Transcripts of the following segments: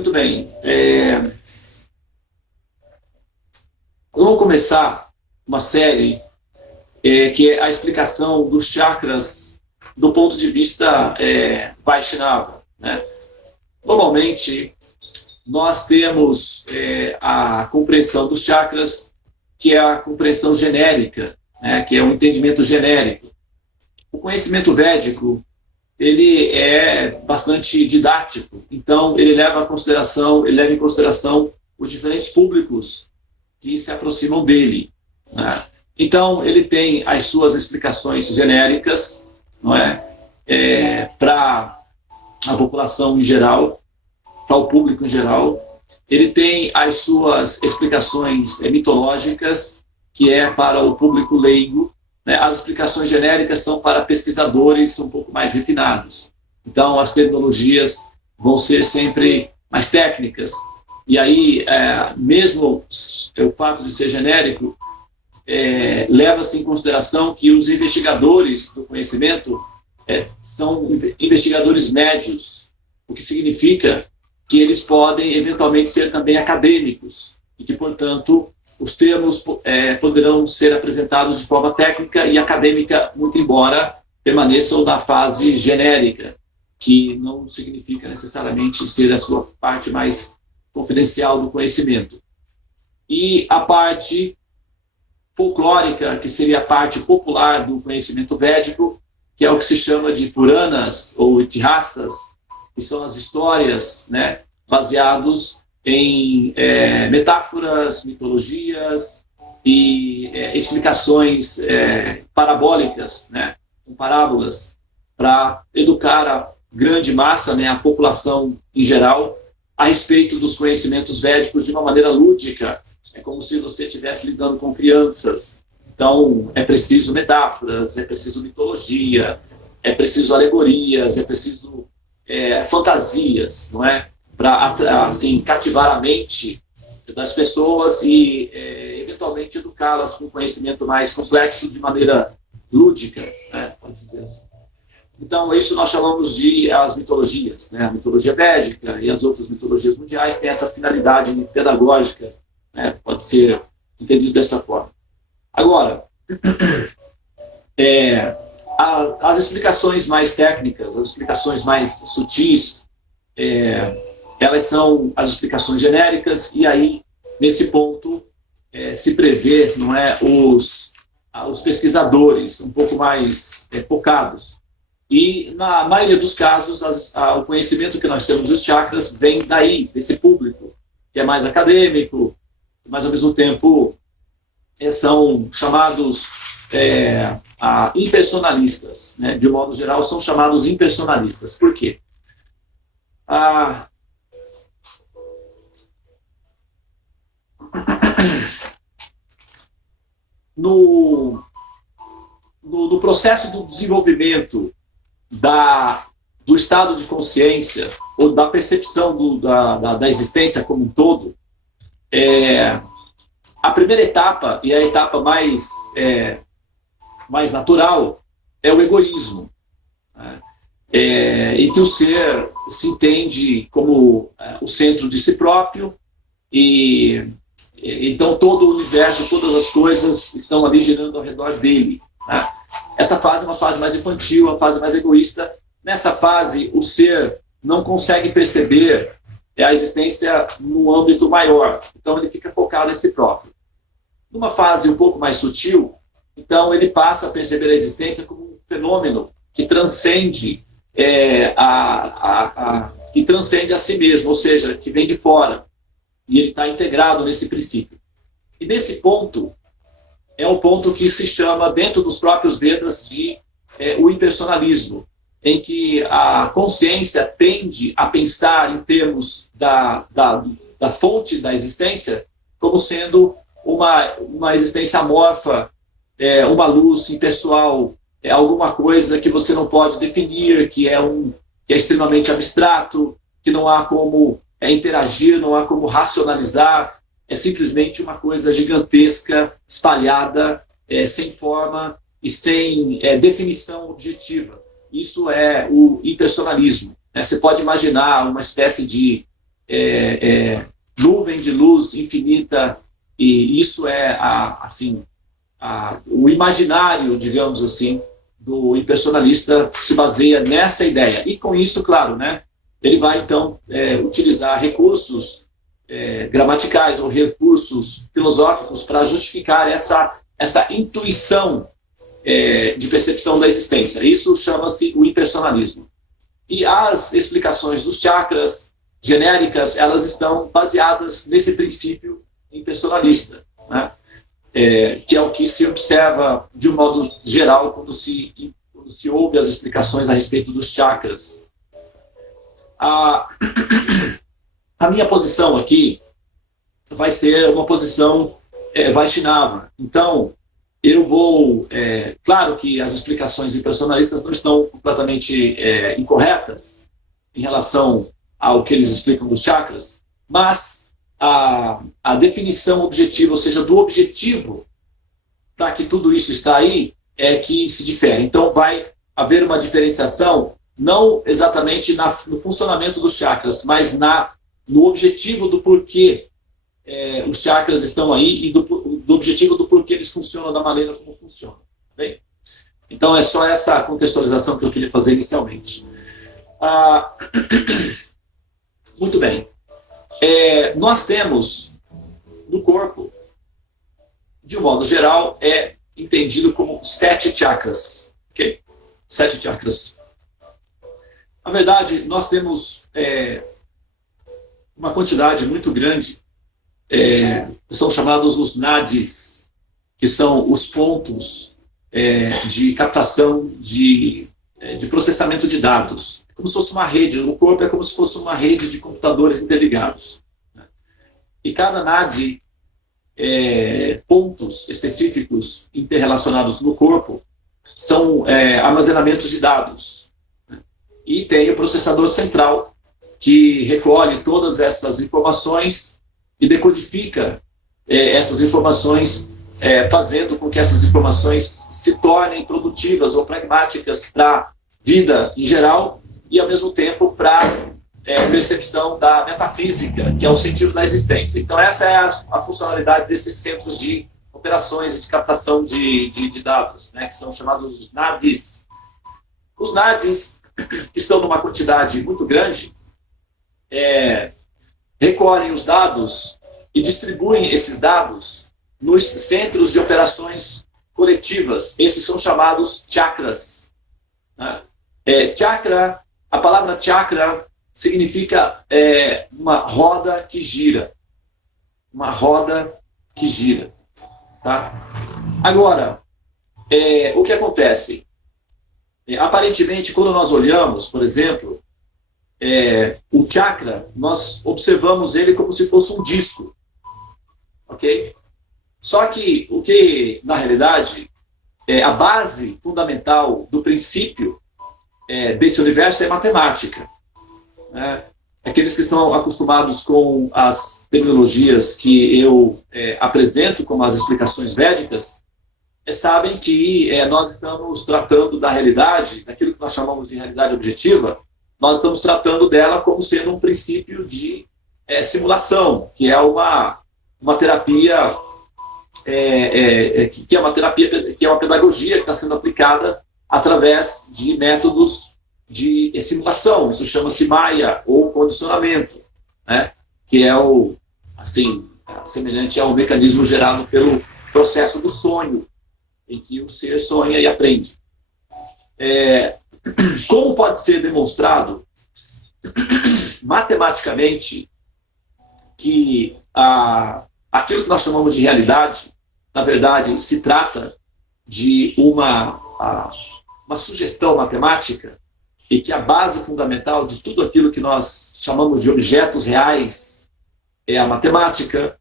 Muito bem. Nós vamos começar uma série que é a explicação dos chakras do ponto de vista Vaishnava, né? Normalmente, nós temos a compreensão dos chakras, que é a compreensão genérica, né? Que é um entendimento genérico. O conhecimento védico, ele é bastante didático, então ele leva em consideração os diferentes públicos que se aproximam dele, né? Então ele tem as suas explicações genéricas, não é, para a população em geral, para o público em geral. Ele tem as suas explicações mitológicas, que é para o público leigo. As explicações genéricas são para pesquisadores um pouco mais refinados. Então, as terminologias vão ser sempre mais técnicas. E aí, mesmo o fato de ser genérico, leva-se em consideração que os investigadores do conhecimento são investigadores médios, o que significa que eles podem, eventualmente, ser também acadêmicos, e que, portanto, os termos poderão ser apresentados de forma técnica e acadêmica, muito embora permaneçam na fase genérica, que não significa necessariamente ser a sua parte mais confidencial do conhecimento. E a parte folclórica, que seria a parte popular do conhecimento védico, que é o que se chama de Puranas ou Itihasas, que são as histórias, né, baseados em metáforas, mitologias e explicações parabólicas, né, com parábolas, para educar a grande massa, né, a população em geral, a respeito dos conhecimentos védicos de uma maneira lúdica. É como se você estivesse lidando com crianças. Então, é preciso metáforas, é preciso mitologia, é preciso alegorias, é preciso fantasias, não é? Para assim, cativar a mente das pessoas e, eventualmente, educá-las com conhecimento mais complexo de maneira lúdica, né? Pode-se dizer assim. Então, isso nós chamamos de as mitologias, né? A mitologia védica e as outras mitologias mundiais têm essa finalidade pedagógica, né? Pode ser entendido dessa forma. Agora, as explicações mais técnicas, as explicações mais sutis, elas são as explicações genéricas, e aí, nesse ponto, se prevê, não é, os pesquisadores um pouco mais focados. E, na maioria dos casos, o conhecimento que nós temos dos chakras vem daí, desse público, que é mais acadêmico, mas, ao mesmo tempo, são chamados impersonalistas, né? De um modo geral, são chamados impersonalistas. Por quê? No processo do desenvolvimento do estado de consciência ou da percepção da existência como um todo, a primeira etapa, e a etapa mais natural, é o egoísmo, né? E que o ser se entende como o centro de si próprio, e então todo o universo, todas as coisas estão ali girando ao redor dele, né? Essa fase é uma fase mais infantil, uma fase mais egoísta. Nessa fase, o ser não consegue perceber a existência no âmbito maior, então ele fica focado em si próprio. Numa fase um pouco mais sutil, então ele passa a perceber a existência como um fenômeno que transcende que transcende a si mesmo, ou seja, que vem de fora, e ele está integrado nesse princípio. E nesse ponto, é o ponto que se chama, dentro dos próprios Vedas, de o impersonalismo, em que a consciência tende a pensar em termos da fonte da existência como sendo uma existência amorfa, uma luz impessoal, alguma coisa que você não pode definir, que é extremamente abstrato, que não há como interagir, não há como racionalizar, é simplesmente uma coisa gigantesca, espalhada, sem forma e sem definição objetiva. Isso é o impersonalismo, né? Você pode imaginar uma espécie de nuvem de luz infinita, e isso é o imaginário, digamos assim, do impersonalista se baseia nessa ideia. E com isso, claro, né, ele vai então utilizar recursos gramaticais ou recursos filosóficos para justificar essa intuição de percepção da existência. Isso chama-se o impersonalismo. E as explicações dos chakras genéricas, elas estão baseadas nesse princípio impersonalista, né? Que é o que se observa de um modo geral quando se ouve as explicações a respeito dos chakras. A minha posição aqui vai ser uma posição Vaishnava. Então, eu vou... claro que as explicações impersonalistas não estão completamente incorretas em relação ao que eles explicam dos chakras, mas a definição objetiva, ou seja, do objetivo para que tudo isso está aí, é que se difere. Então, vai haver uma diferenciação, não exatamente no funcionamento dos chakras, mas no objetivo do porquê os chakras estão aí e do objetivo do porquê eles funcionam da maneira como funcionam. Bem? Então, é só essa contextualização que eu queria fazer inicialmente. Muito bem. Nós temos no corpo, de um modo geral, entendido como 7 chakras. Okay? 7 chakras. Na verdade, nós temos uma quantidade muito grande, são chamados os nadis, que são os pontos de captação de processamento de dados. É como se fosse uma rede, o corpo é como se fosse uma rede de computadores interligados. E cada nadi, pontos específicos interrelacionados no corpo, são armazenamentos de dados. E tem o processador central, que recolhe todas essas informações e decodifica essas informações, fazendo com que essas informações se tornem produtivas ou pragmáticas para a vida em geral e, ao mesmo tempo, para a percepção da metafísica, que é o sentido da existência. Então, essa é a funcionalidade desses centros de operações e de captação de dados, né, que são chamados os nadis. Os nadis, que estão numa quantidade muito grande, recolhem os dados e distribuem esses dados nos centros de operações coletivas. Esses são chamados chakras. Né? Chakra, a palavra chakra significa uma roda que gira. Uma roda que gira. Tá? Agora, o que acontece? Aparentemente, quando nós olhamos, por exemplo, o chakra, nós observamos ele como se fosse um disco. Ok? Só que o que, na realidade, a base fundamental do princípio desse universo é matemática. Né? Aqueles que estão acostumados com as terminologias que eu apresento como as explicações védicas, sabem que nós estamos tratando da realidade, daquilo que nós chamamos de realidade objetiva, nós estamos tratando dela como sendo um princípio de simulação, que é uma terapia, que é uma terapia, que é uma pedagogia que está sendo aplicada através de métodos de simulação. Isso chama-se Maya, ou condicionamento, né? Que é semelhante ao mecanismo gerado pelo processo do sonho, em que o ser sonha e aprende. Como pode ser demonstrado matematicamente que aquilo que nós chamamos de realidade, na verdade, se trata de uma sugestão matemática, e que a base fundamental de tudo aquilo que nós chamamos de objetos reais é a matemática,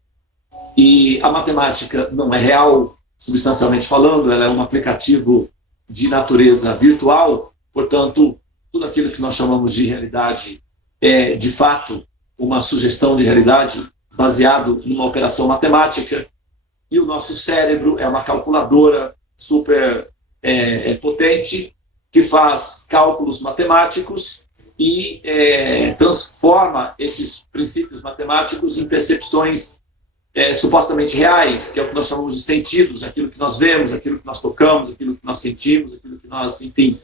e a matemática não é real, substancialmente falando, ela é um aplicativo de natureza virtual, portanto, tudo aquilo que nós chamamos de realidade é, de fato, uma sugestão de realidade baseado numa operação matemática, e o nosso cérebro é uma calculadora super potente, que faz cálculos matemáticos e transforma esses princípios matemáticos em percepções supostamente reais, que é o que nós chamamos de sentidos, aquilo que nós vemos, aquilo que nós tocamos, aquilo que nós sentimos, aquilo que nós, enfim,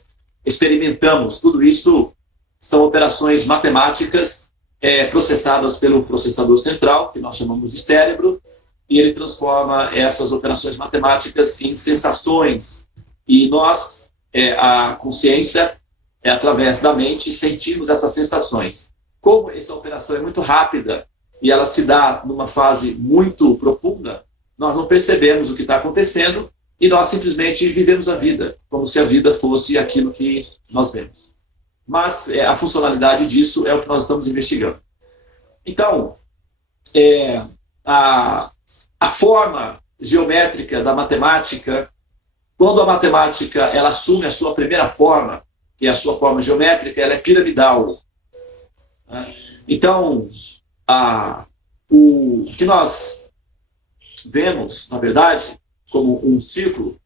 experimentamos. Tudo isso são operações matemáticas processadas pelo processador central, que nós chamamos de cérebro, e ele transforma essas operações matemáticas em sensações. E nós, a consciência, através da mente, sentimos essas sensações. Como essa operação é muito rápida e ela se dá numa fase muito profunda, nós não percebemos o que está acontecendo e nós simplesmente vivemos a vida, como se a vida fosse aquilo que nós vemos. Mas a funcionalidade disso é o que nós estamos investigando. Então, a forma geométrica da matemática, quando a matemática ela assume a sua primeira forma, que é a sua forma geométrica, ela é piramidal. Então, o que nós vemos, na verdade, como um círculo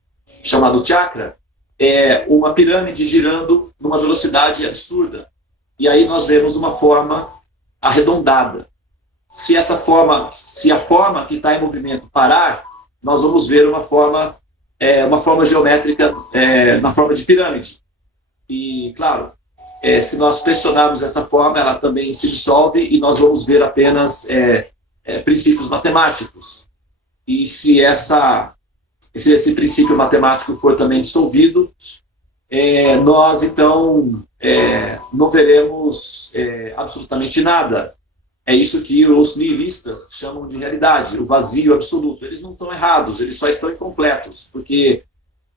chamado chakra, é uma pirâmide girando numa velocidade absurda. E aí nós vemos uma forma arredondada. Se a forma que está em movimento parar, nós vamos ver uma forma geométrica na forma de pirâmide. E, claro, se nós pressionarmos essa forma, ela também se dissolve e nós vamos ver apenas princípios matemáticos. E se esse princípio matemático for também dissolvido, nós, então, não veremos absolutamente nada. É isso que os nihilistas chamam de realidade, o vazio absoluto. Eles não estão errados, eles só estão incompletos, porque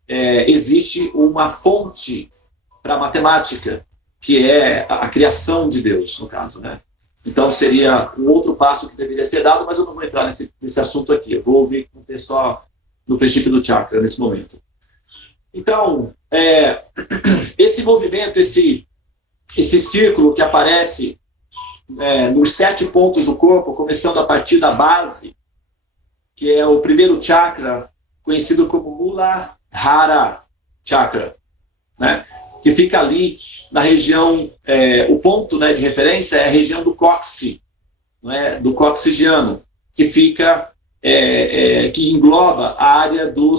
existe uma fonte para a matemática, que é a criação de Deus, no caso, né? Então seria um outro passo que deveria ser dado, mas eu não vou entrar nesse assunto aqui. Eu vou conter só no princípio do chakra nesse momento. Então, esse movimento, esse círculo que aparece nos 7 pontos do corpo, começando a partir da base, que é o primeiro chakra, conhecido como Muladhara Chakra, né? Que fica ali na região, o ponto, né, de referência é a região do cóccix, do coxigiano, que fica, que engloba a área do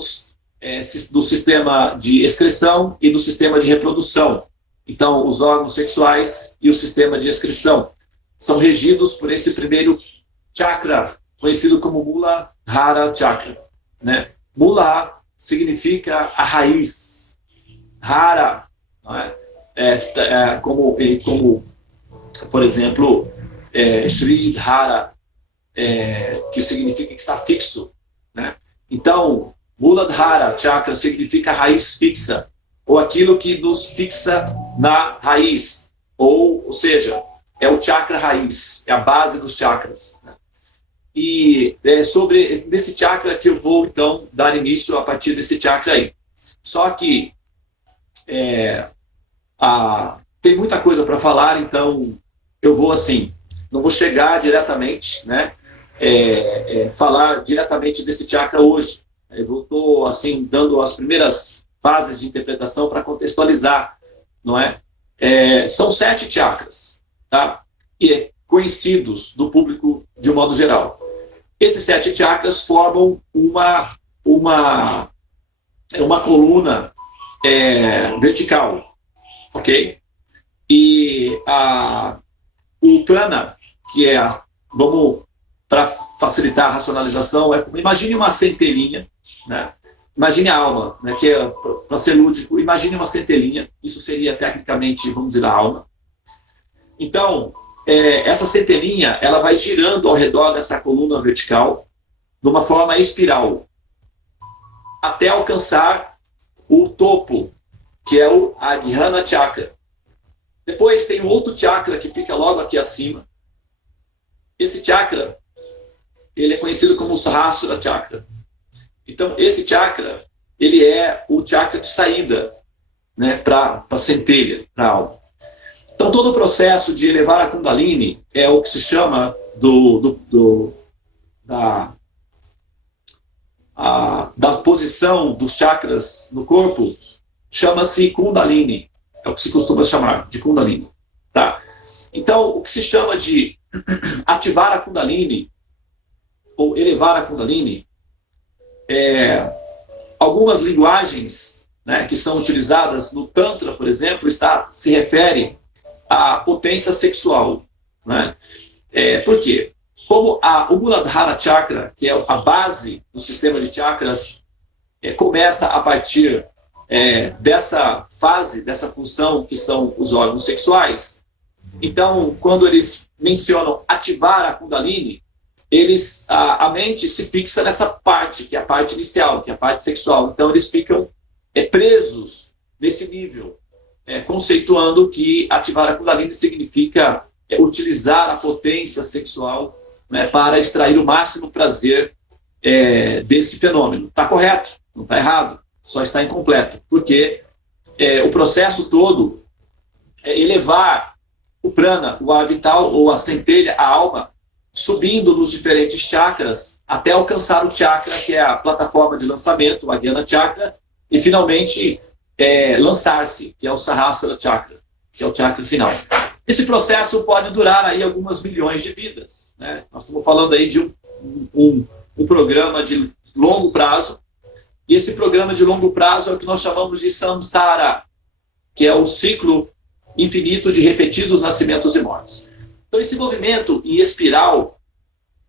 sistema de excreção e do sistema de reprodução. Então, os órgãos sexuais e o sistema de excreção são regidos por esse primeiro chakra, conhecido como Muladhara Chakra, né? Mula significa a raiz, Hara, não é? Como, por exemplo, Shri Dhara, que significa que está fixo, né? Então, Muladhara Chakra significa raiz fixa, ou aquilo que nos fixa na raiz, ou seja, é o chakra raiz, é a base dos chakras, né? E sobre esse chakra que eu vou, então, dar início a partir desse chakra aí. Só que tem muita coisa para falar, então eu vou assim, não vou chegar diretamente, né, falar diretamente desse chakra hoje. Eu estou assim dando as primeiras fases de interpretação para contextualizar, não é? São 7 chakras, tá? E conhecidos do público de um modo geral. Esses 7 chakras formam uma coluna vertical, ok? E o prana, que vamos, para facilitar a racionalização, imagine uma centelhinha, né? Imagine a alma, né? Que para ser lúdico, imagine uma centelhinha, isso seria tecnicamente, vamos dizer, a alma. Então, essa centelhinha, ela vai girando ao redor dessa coluna vertical, de uma forma espiral, até alcançar o topo, que é o Ajnana Chakra. Depois tem um outro chakra que fica logo aqui acima. Esse chakra, ele é conhecido como o Sahasrara Chakra. Então, esse chakra, ele é o chakra de saída, né, para a centelha, para a alma. Então, todo o processo de elevar a Kundalini é o que se chama da posição dos chakras no corpo, chama-se Kundalini. É o que se costuma chamar de Kundalini. Tá? Então, o que se chama de ativar a Kundalini, ou elevar a Kundalini, algumas linguagens, né, que são utilizadas no Tantra, por exemplo, se refere à potência sexual. Né? Por quê? Como o Muladhara Chakra, que é a base do sistema de chakras, começa a partir dessa fase, dessa função que são os órgãos sexuais. Então, quando eles mencionam ativar a Kundalini, a mente se fixa nessa parte, que é a parte inicial, que é a parte sexual. Então, eles ficam presos nesse nível, conceituando que ativar a Kundalini significa utilizar a potência sexual, né, para extrair o máximo prazer desse fenômeno. Está correto, não está errado, só está incompleto, porque o processo todo é elevar o prana, o ar vital, ou a centelha, a alma, subindo nos diferentes chakras até alcançar o chakra, que é a plataforma de lançamento, o Ajna Chakra, e finalmente lançar-se, que é o Sahasrara Chakra, que é o chakra final. Esse processo pode durar aí algumas milhões de vidas. Né? Nós estamos falando aí de um programa de longo prazo, e esse programa de longo prazo é o que nós chamamos de samsara, que é o ciclo infinito de repetidos nascimentos e mortes. Então, esse movimento em espiral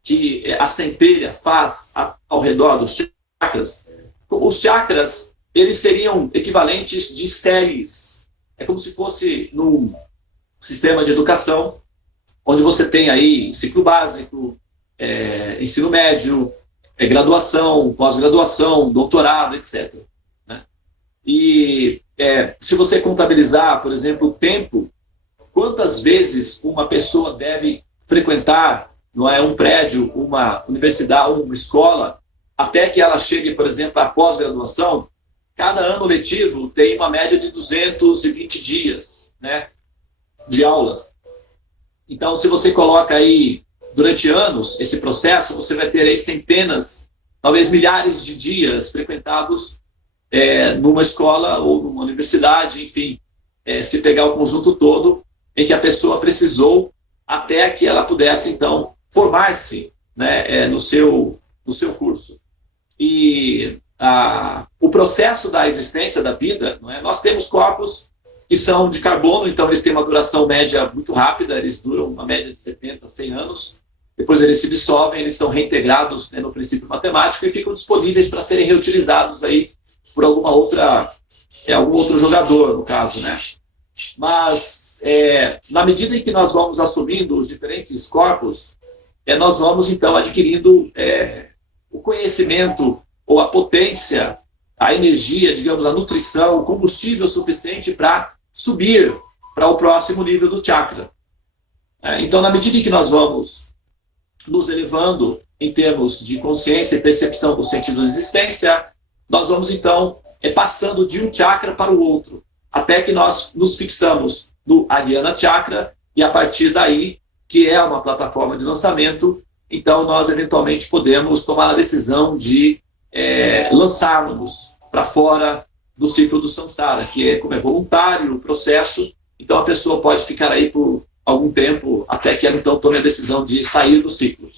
que a centelha faz ao redor dos chakras, os chakras, eles seriam equivalentes de séries. É como se fosse num sistema de educação, onde você tem aí ciclo básico, ensino médio, graduação, pós-graduação, doutorado, etc. Né? E se você contabilizar, por exemplo, o tempo, quantas vezes uma pessoa deve frequentar, não é, um prédio, uma universidade, uma escola, até que ela chegue, por exemplo, à pós-graduação, cada ano letivo tem uma média de 220 dias, né, de aulas. Então, se você coloca aí, durante anos, esse processo, você vai ter aí centenas, talvez milhares de dias frequentados numa escola ou numa universidade, enfim, se pegar o conjunto todo, em que a pessoa precisou até que ela pudesse, então, formar-se, né, no seu curso. E o processo da existência da vida, não é? Nós temos corpos que são de carbono, então eles têm uma duração média muito rápida, eles duram uma média de 70, 100 anos, depois eles se dissolvem, eles são reintegrados, né, no princípio matemático, e ficam disponíveis para serem reutilizados aí por algum outro jogador, no caso, né? Mas, na medida em que nós vamos assumindo os diferentes corpos, nós vamos, então, adquirindo o conhecimento ou a potência, a energia, digamos, a nutrição, o combustível suficiente para subir para o próximo nível do chakra. Então, na medida em que nós vamos nos elevando em termos de consciência e percepção do sentido da existência, nós vamos, então, passando de um chakra para o outro, até que nós nos fixamos no Ajna Chakra, e a partir daí, que é uma plataforma de lançamento, então nós eventualmente podemos tomar a decisão de lançarmos para fora do ciclo do samsara, que como é voluntário o processo, então a pessoa pode ficar aí por algum tempo, até que ela então tome a decisão de sair do ciclo.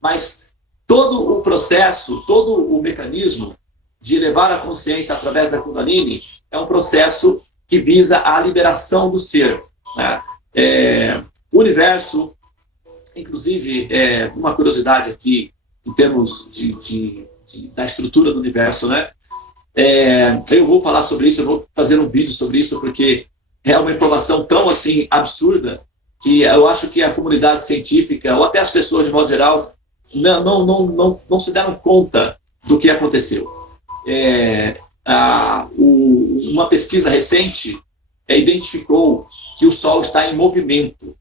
Mas todo o processo, todo o mecanismo de elevar a consciência através da Kundalini é um processo que visa a liberação do ser. Né? O universo, inclusive, uma curiosidade aqui, em termos da estrutura do universo, né? Eu vou falar sobre isso, eu vou fazer um vídeo sobre isso, porque é uma informação tão assim absurda que eu acho que a comunidade científica, ou até as pessoas de modo geral, não se deram conta do que aconteceu. Uma pesquisa recente identificou que o Sol está em movimento.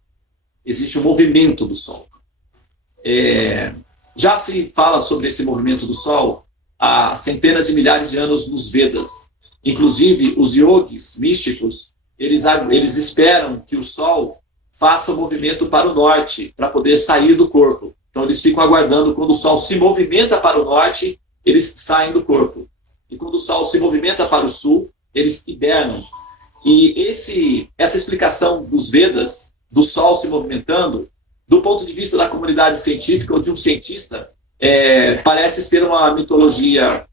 Existe um movimento do Sol. Já se fala sobre esse movimento do Sol há centenas de milhares de anos nos Vedas. Inclusive, os yogis místicos, eles esperam que o Sol faça o movimento para o norte, para poder sair do corpo. Então, eles ficam aguardando quando o Sol se movimenta para o norte, eles saem do corpo. E quando o Sol se movimenta para o sul, eles hibernam. E essa explicação dos Vedas do Sol se movimentando, do ponto de vista da comunidade científica ou de um cientista, parece ser uma mitologia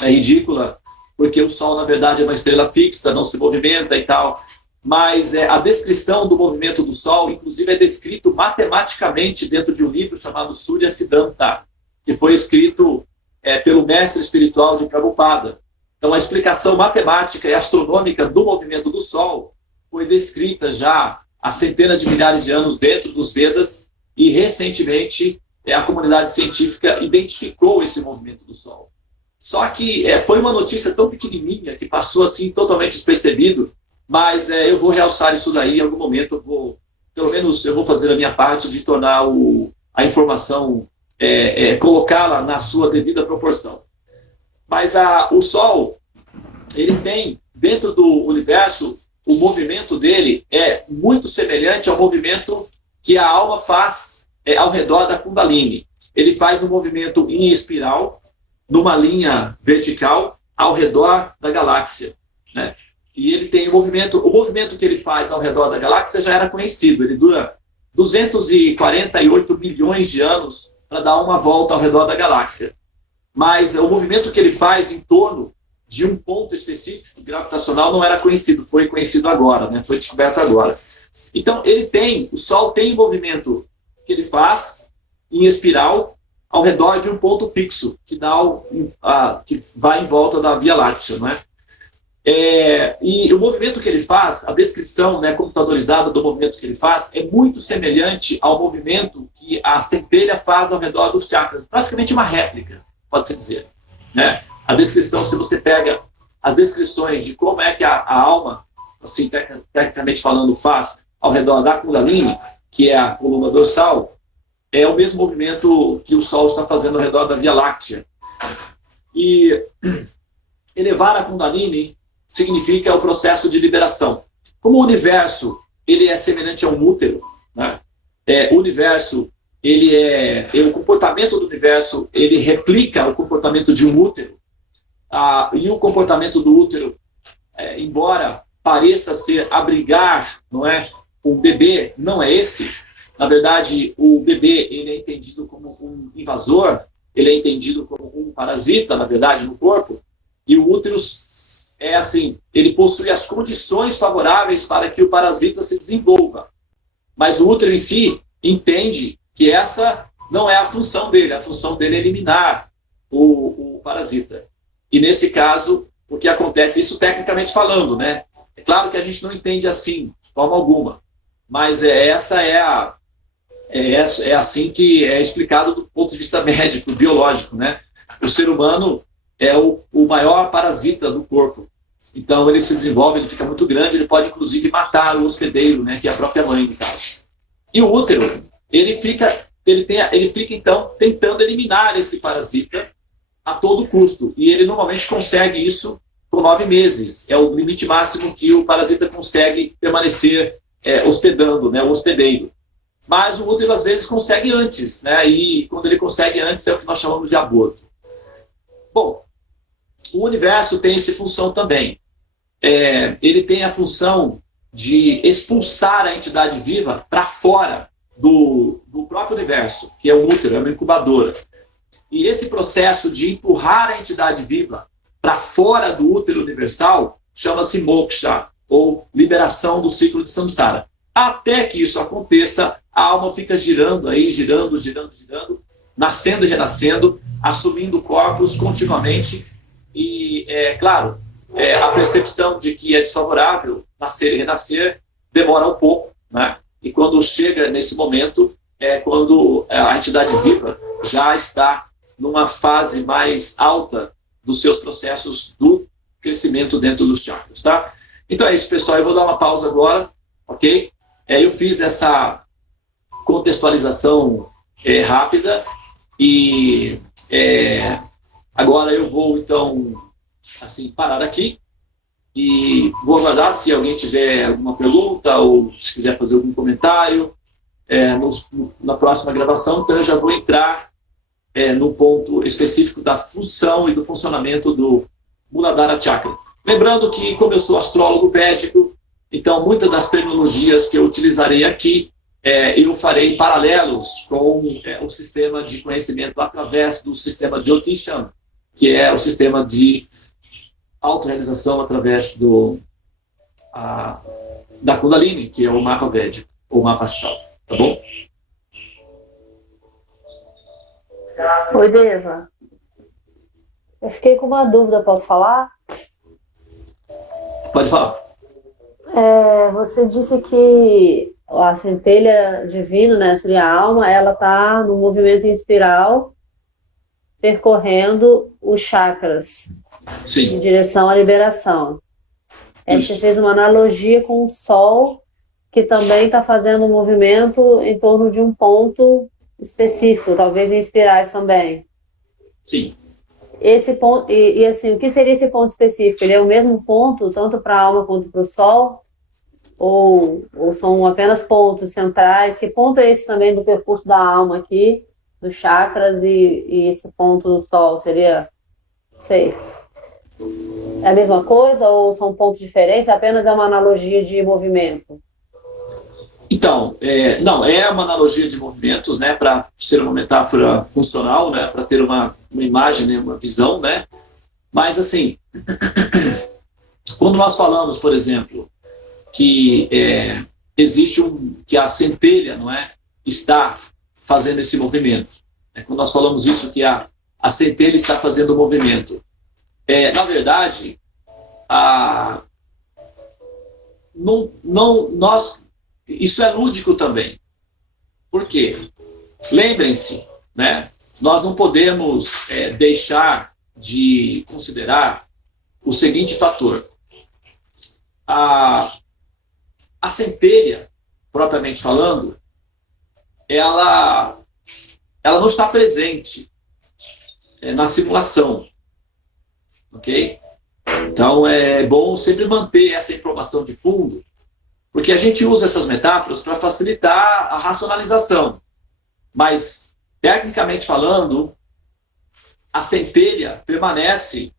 ridícula, porque o Sol, na verdade, é uma estrela fixa, não se movimenta e tal. Mas a descrição do movimento do Sol, inclusive, é descrito matematicamente dentro de um livro chamado Surya Siddhanta, que foi escrito pelo mestre espiritual de Prabhupada. Então, a explicação matemática e astronômica do movimento do Sol foi descrita já há centenas de milhares de anos dentro dos Vedas, e recentemente a comunidade científica identificou esse movimento do Sol. Só que foi uma notícia tão pequenininha que passou assim totalmente despercebido, mas eu vou realçar isso daí em algum momento. Pelo menos eu vou fazer a minha parte de tornar a informação, colocá-la na sua devida proporção. Mas o Sol, ele tem, dentro do universo, o movimento dele é muito semelhante ao movimento que a alma faz ao redor da Kundalini. Ele faz um movimento em espiral, numa linha vertical, ao redor da galáxia, né? E ele tem o movimento que ele faz ao redor da galáxia já era conhecido. Ele dura 248 milhões de anos para dar uma volta ao redor da galáxia. Mas o movimento que ele faz em torno de um ponto específico gravitacional não era conhecido, foi conhecido agora, né? Foi descoberto agora. Então, o Sol tem um movimento que ele faz em espiral ao redor de um ponto fixo, que vai em volta da Via Láctea, né? E o movimento que ele faz, a descrição, né, computadorizada do movimento que ele faz, é muito semelhante ao movimento que a centelha faz ao redor dos chakras, praticamente uma réplica, pode-se dizer, né? A descrição, se você pega as descrições de como é que a alma, assim, tecnicamente falando, faz ao redor da Kundalini, que é a coluna dorsal, é o mesmo movimento que o Sol está fazendo ao redor da Via Láctea. E elevar a Kundalini significa o processo de liberação. Como o universo ele é semelhante a um útero, né? O universo, o comportamento do universo, ele replica o comportamento de um útero. E o comportamento do útero, embora pareça ser abrigar, não é, um bebê, não é esse. Na verdade, o bebê ele é entendido como um invasor, ele é entendido como um parasita, na verdade, no corpo. E o útero é assim, ele possui as condições favoráveis para que o parasita se desenvolva. Mas o útero em si entende que essa não é a função dele é eliminar o parasita. E nesse caso, o que acontece, isso tecnicamente falando, né? É claro que a gente não entende assim, de forma alguma, mas essa é assim que é explicado do ponto de vista médico, biológico, né? O ser humano é o maior parasita do corpo. Então ele se desenvolve, ele fica muito grande, ele pode inclusive matar o hospedeiro, né, que é a própria mãe, no caso. E o útero, ele fica então tentando eliminar esse parasita a todo custo. E ele normalmente consegue isso por 9 meses. É o limite máximo que o parasita consegue permanecer hospedando, né, o hospedeiro. Mas o útero às vezes consegue antes, né? E quando ele consegue antes é o que nós chamamos de aborto. Bom, o universo tem essa função também. Ele tem a função de expulsar a entidade viva para fora do próprio universo, que é o útero, é uma incubadora. E esse processo de empurrar a entidade viva para fora do útero universal chama-se moksha, ou liberação do ciclo de samsara. Até que isso aconteça, a alma fica girando, nascendo e renascendo, assumindo corpos continuamente. E, claro, a percepção de que é desfavorável nascer e renascer demora um pouco, né? E quando chega nesse momento, é quando a entidade viva já está numa fase mais alta dos seus processos do crescimento dentro dos chakras, tá? Então é isso, pessoal. Eu vou dar uma pausa agora, ok? Eu fiz essa contextualização rápida e agora eu vou, então, assim, parar aqui e vou aguardar se alguém tiver alguma pergunta ou se quiser fazer algum comentário na próxima gravação. Então eu já vou entrar no ponto específico da função e do funcionamento do Muladhara Chakra. Lembrando que, como eu sou astrólogo védico, Então, muitas das terminologias que eu utilizarei aqui, eu farei paralelos com o sistema de conhecimento através do sistema Jyotishan, que é o sistema de autorrealização através da Kundalini, que é o mapa védico, ou mapa astral. Tá bom? Oi, Deva. Eu fiquei com uma dúvida, posso falar? Pode falar. Você disse que a centelha divina, né, seria a alma, ela está no movimento em espiral, percorrendo os chakras. Sim. Em direção à liberação. Você fez uma analogia com o Sol, que também está fazendo um movimento em torno de um ponto específico, talvez em espirais também. Sim. Esse ponto, assim, o que seria esse ponto específico? Ele é o mesmo ponto, tanto para a alma quanto para o Sol? Ou são apenas pontos centrais? Que ponto é esse também do percurso da alma aqui, dos chakras, e esse ponto do Sol? Seria, não sei, é a mesma coisa ou são pontos diferentes? Apenas é uma analogia de movimento? Então, não, é uma analogia de movimentos, né, para ser uma metáfora funcional, né, para ter uma imagem, né, uma visão, né, mas assim, quando nós falamos, por exemplo, que existe que a centelha, não é, está fazendo esse movimento, né, quando nós falamos isso, que a centelha está fazendo o movimento, na verdade, isso é lúdico também. Por quê? Lembrem-se, né? Nós não podemos deixar de considerar o seguinte fator. A centelha, propriamente falando, ela não está presente na simulação. Ok? Então é bom sempre manter essa informação de fundo, porque a gente usa essas metáforas para facilitar a racionalização. Mas, tecnicamente falando, a centelha permanece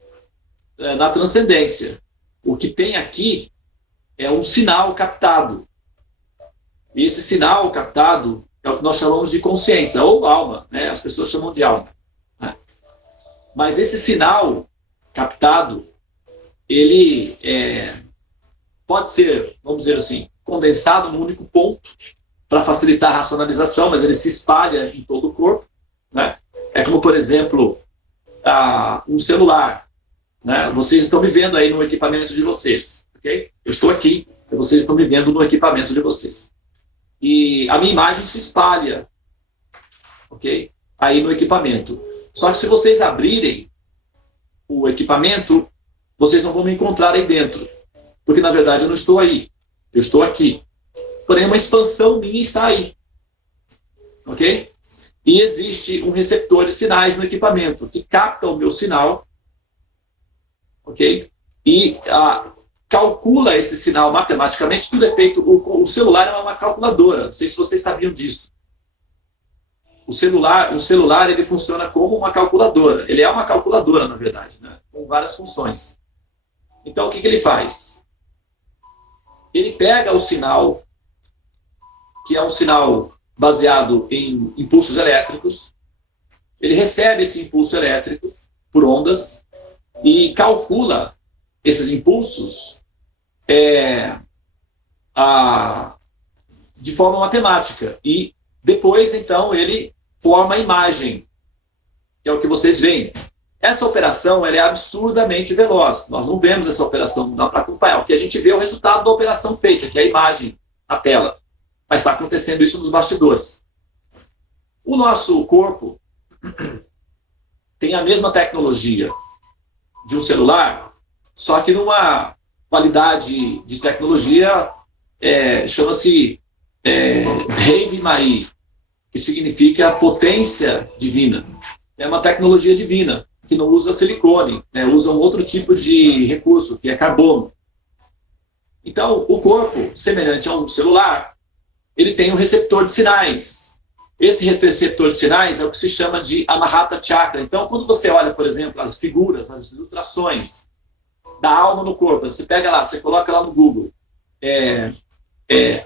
na transcendência. O que tem aqui é um sinal captado. E esse sinal captado é o que nós chamamos de consciência, ou alma, né? As pessoas chamam de alma. Né? Mas esse sinal captado, ele pode ser, vamos dizer assim, condensado num único ponto para facilitar a racionalização, mas ele se espalha em todo o corpo, né? É como, por exemplo, um celular, né? Vocês estão me vendo aí no equipamento de vocês, ok? Eu estou aqui, e vocês estão me vendo no equipamento de vocês. E a minha imagem se espalha, ok? Aí no equipamento. Só que se vocês abrirem o equipamento, vocês não vão me encontrar aí dentro, porque na verdade eu não estou aí, eu estou aqui. Porém, uma expansão minha está aí, ok? E existe um receptor de sinais no equipamento que capta o meu sinal, ok? E calcula esse sinal matematicamente, tudo é feito. O celular é uma calculadora, não sei se vocês sabiam disso. O celular ele funciona como uma calculadora. Ele é uma calculadora, na verdade, né? Com várias funções. Então, o que ele faz? Ele pega o sinal, que é um sinal baseado em impulsos elétricos, ele recebe esse impulso elétrico por ondas e calcula esses impulsos de forma matemática. E depois, então, ele forma a imagem, que é o que vocês veem. Essa operação ela é absurdamente veloz. Nós não vemos essa operação, não dá para acompanhar. O que a gente vê é o resultado da operação feita, que é a imagem na tela. Mas está acontecendo isso nos bastidores. O nosso corpo tem a mesma tecnologia de um celular, só que numa qualidade de tecnologia, chama-se Devi Mai, que significa potência divina. É uma tecnologia divina, que não usa silicone, né? Usa um outro tipo de recurso, que é carbono. Então, o corpo, semelhante a um celular, ele tem um receptor de sinais. Esse receptor de sinais é o que se chama de Anahata Chakra. Então, quando você olha, por exemplo, as figuras, as ilustrações da alma no corpo, você pega lá, você coloca lá no Google,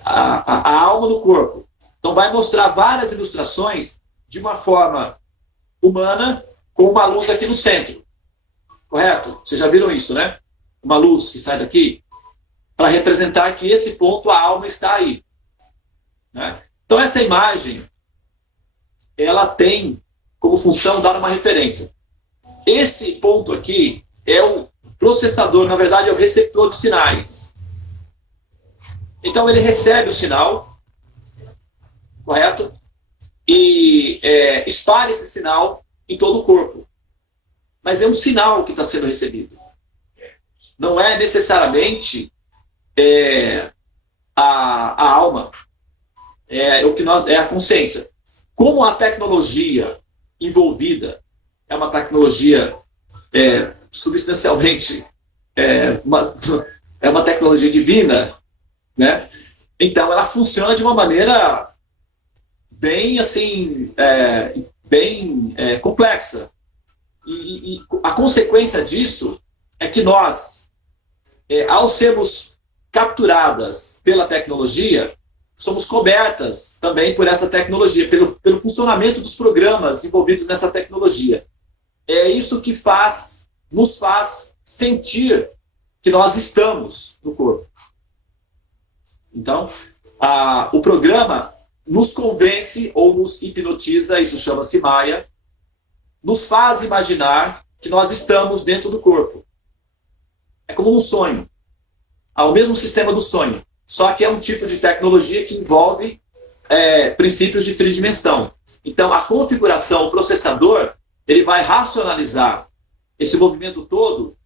a alma no corpo. Então vai mostrar várias ilustrações de uma forma humana, com uma luz aqui no centro. Correto? Vocês já viram isso, né? Uma luz que sai daqui, para representar que esse ponto, a alma está aí. Né? Então essa imagem, ela tem como função dar uma referência. Esse ponto aqui é o processador, na verdade é o receptor de sinais. Então ele recebe o sinal, correto? E espalha esse sinal em todo o corpo. Mas é um sinal que está sendo recebido. Não é necessariamente a alma, é a consciência. Como a tecnologia envolvida é uma tecnologia substancialmente uma tecnologia divina, né? Então ela funciona de uma maneira bem assim, bem complexa. E a consequência disso é que nós, ao sermos capturadas pela tecnologia, somos cobertas também por essa tecnologia, pelo funcionamento dos programas envolvidos nessa tecnologia. É isso que nos faz sentir que nós estamos no corpo. Então, o programa nos convence ou nos hipnotiza, isso chama-se Maya, nos faz imaginar que nós estamos dentro do corpo. É como um sonho. O mesmo sistema do sonho. Só que é um tipo de tecnologia que envolve princípios de tridimensão. Então, a configuração, o processador, ele vai racionalizar esse movimento todo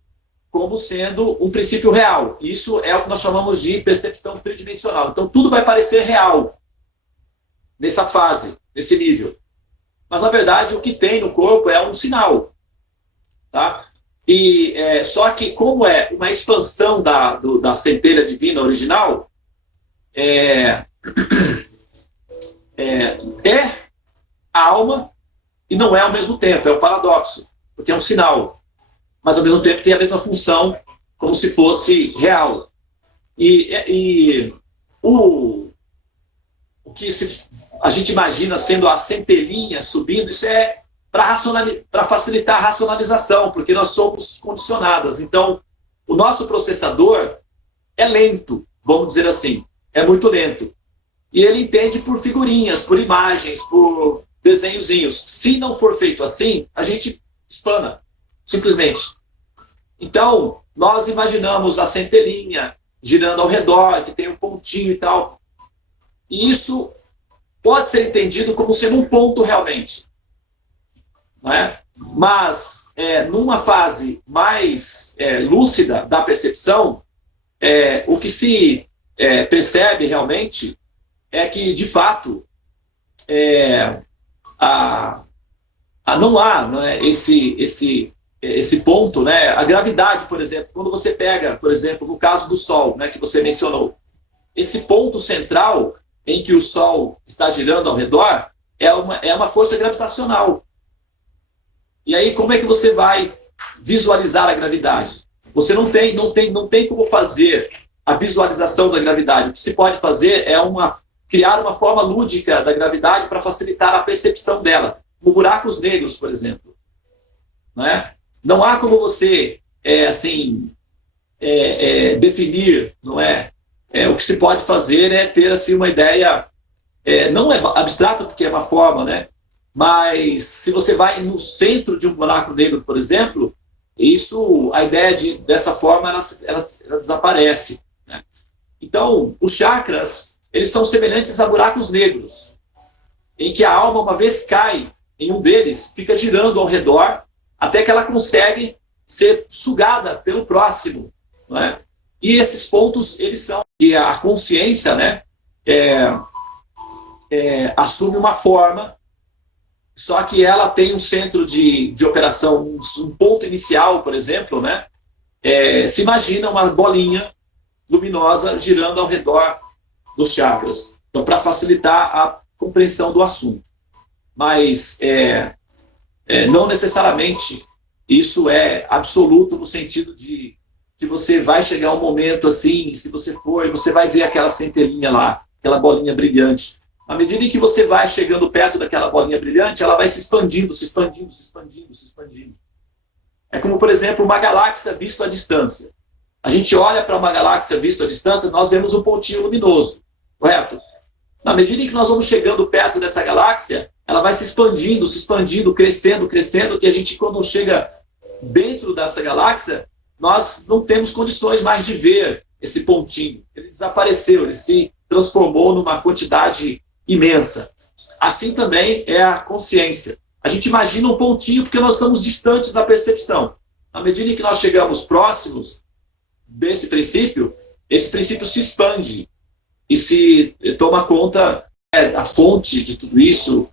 como sendo um princípio real. Isso é o que nós chamamos de percepção tridimensional. Então, tudo vai parecer real nessa fase, nesse nível. Mas, na verdade, o que tem no corpo é um sinal. Tá? E só que, como é uma expansão da centelha divina original, é a alma e não é ao mesmo tempo, é o paradoxo, porque é um sinal, mas ao mesmo tempo tem a mesma função, como se fosse real. E o que a gente imagina sendo a centelhinha subindo, isso é para facilitar a racionalização, porque nós somos condicionadas. Então, o nosso processador é lento, vamos dizer assim, é muito lento. E ele entende por figurinhas, por imagens, por desenhozinhos. Se não for feito assim, a gente espana, simplesmente. Então, nós imaginamos a centelhinha girando ao redor, que tem um pontinho e tal. E isso pode ser entendido como sendo um ponto realmente. Não é? Mas, numa fase mais lúcida da percepção, o que se percebe realmente é que, de fato, não há, não é, esse ponto, né? A gravidade, por exemplo, quando você pega, por exemplo, no caso do Sol, né, que você mencionou, esse ponto central em que o Sol está girando ao redor é uma força gravitacional. E aí, como é que você vai visualizar a gravidade? Você não tem como fazer a visualização da gravidade. O que se pode fazer é criar uma forma lúdica da gravidade para facilitar a percepção dela. Como buracos negros, por exemplo. Não é? Não há como você definir, não é? O que se pode fazer é ter assim, uma ideia, não é abstrata porque é uma forma, né? Mas se você vai no centro de um buraco negro, por exemplo, a ideia dessa forma ela desaparece. Né? Então, os chakras, eles são semelhantes a buracos negros, em que a alma, uma vez cai em um deles, fica girando ao redor, até que ela consegue ser sugada pelo próximo. Não é? E esses pontos, eles são que a consciência, né, assume uma forma, só que ela tem um centro de operação, um ponto inicial, por exemplo, né, se imagina uma bolinha luminosa girando ao redor dos chakras, então, para facilitar a compreensão do assunto. Mas não necessariamente isso é absoluto no sentido de que você vai chegar um momento assim, se você for, você vai ver aquela centelhinha lá, aquela bolinha brilhante. À medida em que você vai chegando perto daquela bolinha brilhante, ela vai se expandindo, se expandindo, se expandindo, se expandindo. É como, por exemplo, uma galáxia vista à distância. A gente olha para uma galáxia vista à distância, nós vemos um pontinho luminoso, correto? Na medida em que nós vamos chegando perto dessa galáxia, ela vai se expandindo, crescendo, crescendo, que a gente, quando chega dentro dessa galáxia, nós não temos condições mais de ver esse pontinho. Ele desapareceu, ele se transformou numa quantidade imensa. Assim também é a consciência. A gente imagina um pontinho porque nós estamos distantes da percepção. À medida em que nós chegamos próximos desse princípio, esse princípio se expande e se toma conta da fonte de tudo isso,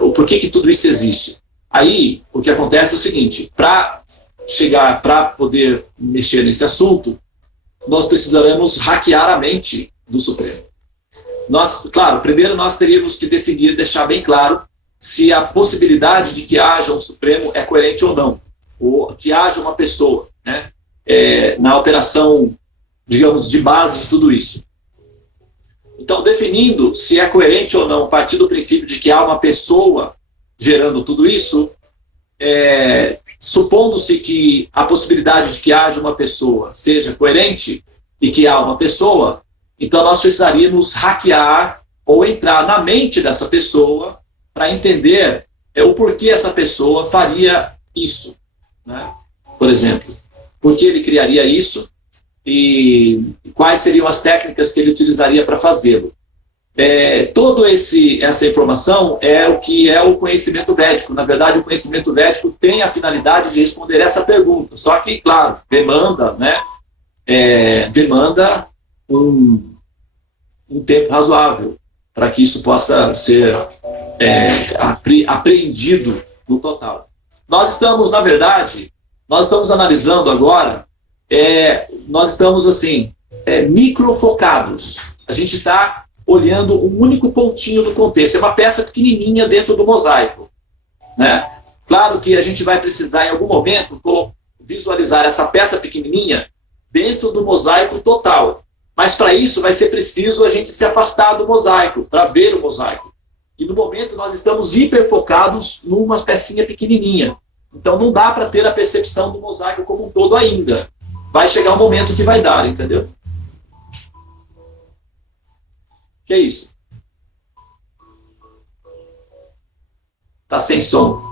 o porquê que tudo isso existe. Aí, o que acontece é o seguinte, para poder mexer nesse assunto, nós precisaremos hackear a mente do Supremo. Claro, primeiro nós teríamos que definir, deixar bem claro se a possibilidade de que haja um Supremo é coerente ou não, ou que haja uma pessoa, né, na operação, digamos, de base de tudo isso. Então, definindo se é coerente ou não, a partir do princípio de que há uma pessoa gerando tudo isso, supondo-se que a possibilidade de que haja uma pessoa seja coerente e que há uma pessoa, então nós precisaríamos hackear ou entrar na mente dessa pessoa para entender o porquê essa pessoa faria isso, né? Por exemplo, por que ele criaria isso e quais seriam as técnicas que ele utilizaria para fazê-lo. Toda essa informação é o que é o conhecimento védico. Na verdade, o conhecimento védico tem a finalidade de responder essa pergunta. Só que, claro, demanda, né, demanda um tempo razoável para que isso possa ser apreendido no total. Nós estamos, na verdade, analisando agora, nós estamos assim, microfocados. A gente está olhando um único pontinho do contexto. É uma peça pequenininha dentro do mosaico, né? Claro que a gente vai precisar, em algum momento, visualizar essa peça pequenininha dentro do mosaico total. Mas, para isso, vai ser preciso a gente se afastar do mosaico, para ver o mosaico. E, no momento, nós estamos hiperfocados numa pecinha pequenininha. Então, não dá para ter a percepção do mosaico como um todo ainda. Vai chegar um momento que vai dar, entendeu? Que é isso? Tá sem som.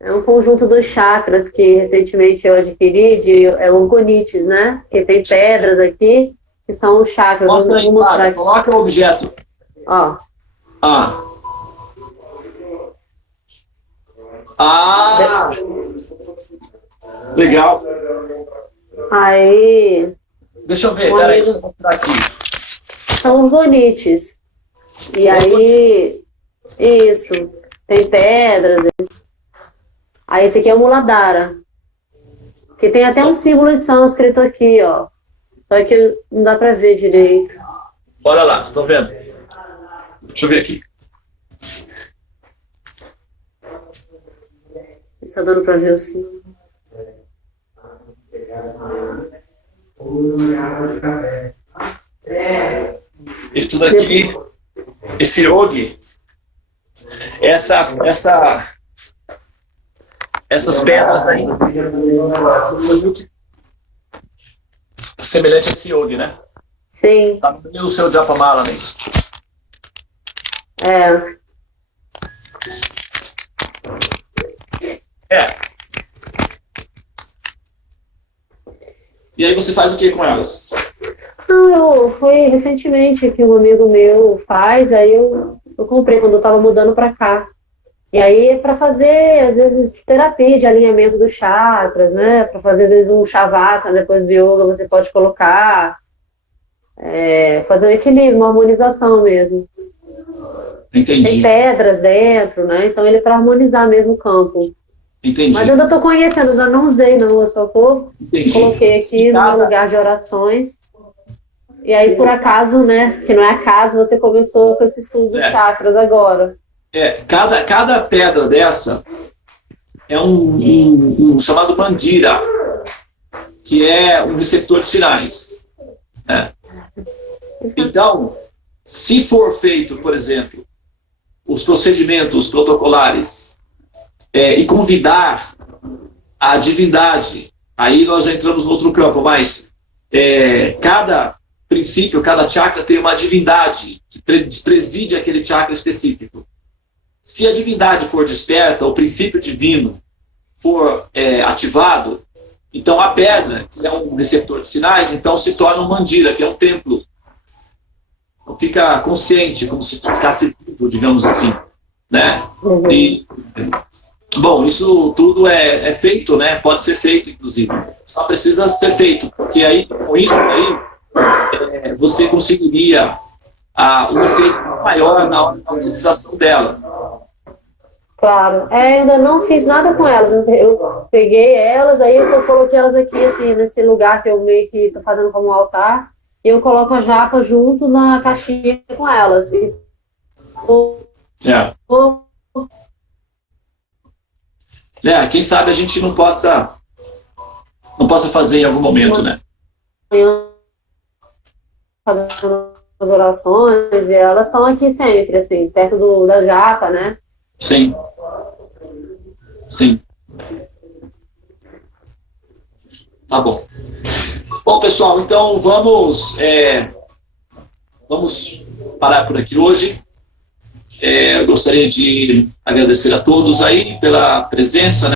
É um conjunto dos chakras que recentemente eu adquiri, de orgonites, né? Que tem pedras aqui, que são os chakras. Mostra aí, Clara, coloca o objeto. Ó. Legal. Aí. Deixa eu ver, peraí, deixa eu mostrar aqui. São orgonites. E aí, isso, tem pedras. Aí esse aqui é o Muladhara. Que tem até um símbolo em sânscrito aqui, ó. Só que não dá pra ver direito. Olha lá, estão vendo? Deixa eu ver aqui. Está dando pra ver o símbolo. Isso daqui, esse yogi, essas pedras aí, semelhante a esse yogi, né? Sim. Tá no seu Japamala, né? E aí você faz o que com elas? Não, foi recentemente que um amigo meu faz, aí eu comprei quando eu estava mudando para cá. E aí é para fazer, às vezes, terapia de alinhamento dos chakras, né? Para fazer, às vezes, um shavasana depois do yoga, você pode colocar. Fazer um equilíbrio, uma harmonização mesmo. Entendi. Tem pedras dentro, né? Então ele é para harmonizar mesmo o campo. Entendi. Mas eu ainda estou conhecendo, ainda não usei, não. Eu só coloquei aqui no lugar de orações. E aí, por acaso, né? Que não é acaso, você começou com esse estudo dos chakras agora. Cada pedra dessa, é um chamado mandira, que é um receptor de sinais, né? Então, se for feito, por exemplo, os procedimentos protocolares e convidar a divindade, aí nós já entramos no outro campo, mas cada princípio, cada chakra tem uma divindade que preside aquele chakra específico. Se a divindade for desperta, o princípio divino for ativado, então a pedra, que é um receptor de sinais, então se torna um mandira, que é um templo. Então fica consciente, como se ficasse vivo, digamos assim, né? E, bom, isso tudo é feito, né? Pode ser feito, inclusive. Só precisa ser feito, porque aí, com isso aí, você conseguiria um efeito maior na hora da utilização dela. Claro. Ainda não fiz nada com elas. Eu peguei elas, aí eu coloquei elas aqui, assim, nesse lugar que eu meio que tô fazendo como um altar, e eu coloco a japa junto na caixinha com elas. E quem sabe a gente não possa fazer em algum momento, né? Fazendo as orações, e elas estão aqui sempre, assim, perto da japa, né? Sim. Sim. Tá bom. Bom, pessoal, então vamos parar por aqui hoje. Eu gostaria de agradecer a todos aí pela presença, né?